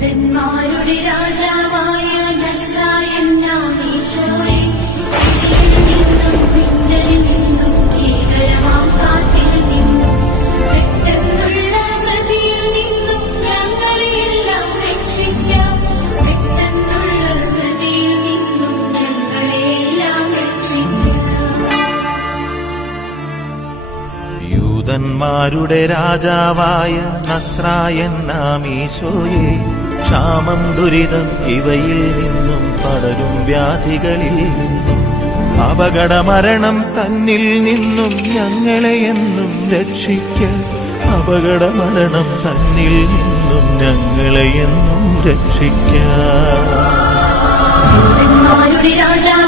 യൂദന്മാരുടെ രാജാവായ നസ്രായൻ നാം ഈശോയെ, നിന്നും മിന്നലിൽ നിന്നും ഭീകരമാം കാറ്റിൽ നിന്നും പെട്ടെന്നുള്ള പ്രതിയിൽ നിന്നും ഞങ്ങളെയെല്ലാം രക്ഷിക്കാം. പെട്ടെന്നുള്ള പ്രതിയിൽ നിന്നും ഞങ്ങളെയെല്ലാം രക്ഷിക്കാം. യൂദന്മാരുടെ രാജാവായ നസ്രായൻ നാം ഈശോയെ, ക്ഷാമം ദുരിതം ഇവയിൽ നിന്നും പടരും വ്യാധികളിൽ നിന്നും അപകടമരണം തന്നിൽ നിന്നും ഞങ്ങളെ എന്നും രക്ഷിക്ക. അപകടമരണം തന്നിൽ നിന്നും ഞങ്ങളെ എന്നും രക്ഷിക്ക. യൂദന്മാരുടെ രാജാവായ